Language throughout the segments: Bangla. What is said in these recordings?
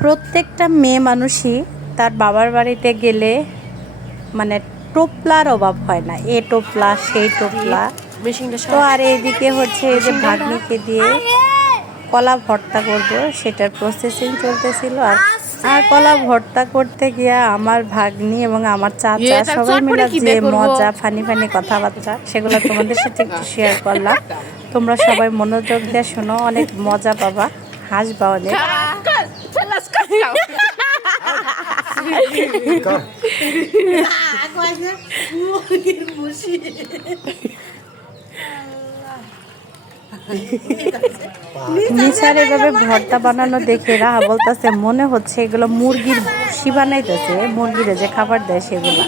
প্রত্যেকটা মেয়ে মানুষই তার বাবার বাড়িতে গেলে মানে টোপলার অভাব হয় না, এ টোপলা সেই টোপলা। তো আর এইদিকে হচ্ছে এই যে ভাগ্নিকে দিয়ে কলা ভর্তা করব সেটার প্রসেসিং চলতেছিল। আর কলা ভর্তা করতে গিয়া আমার ভাগ্নি এবং আমার চাচা সবাই মিলে যে মজা ফানি ফানি কথাবার্তা সেগুলো তোমাদের সাথে একটু শেয়ার করলাম। তোমরা সবাই মনোযোগ দিয়ে শোনো, অনেক মজা পাবা, হাসবা অনেক। নিচার এভাবে ভর্তা বানানো দেখে রাহা বলতেছে মনে হচ্ছে এগুলো মুরগির ভুসি বানাইতেছে, মুরগিরে যে খাবার দেয় সেগুলো।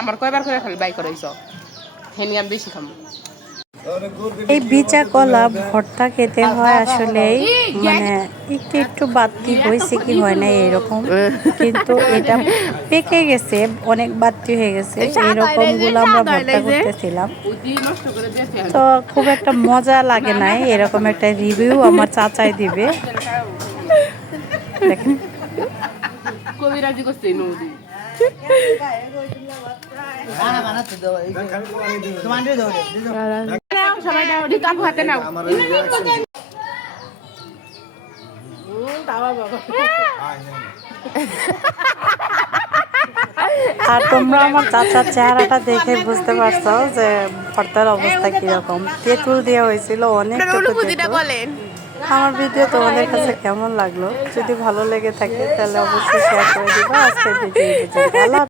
আমার কয়বার করে খালি বাই করাইছ হেনি আমি বেশি খাবো। এই বিচা কলা ভর্তা খেতে হয় আসলে মানে একটু একটু বাড়তি হয়েছে কি হয় না এরকম, কিন্তু এটা পেকে গেছে, অনেক বাড়তি হয়ে গেছে। এইরকম গুলো আমরা ভর্তা করতেছিলাম, তো খুব একটা মজা লাগে নাই। এরকম একটা রিভিউ আমার চাচাই দিবে, দেখেন। কবিরাজি করছে নদী সবাই হাতে নাও। আর তোমরা আমার চাচার চেহারাটা দেখে বুঝতে পারছো যে ভর্তার অবস্থা কিরকম। তেঁতুল দেওয়া হয়েছিল অনেক। আমার ভিডিও তোমাদের কাছে কেমন লাগলো? যদি ভালো লেগে থাকে তাহলে অবশ্যই শেয়ার করে দিবা। আজকের ভিডিও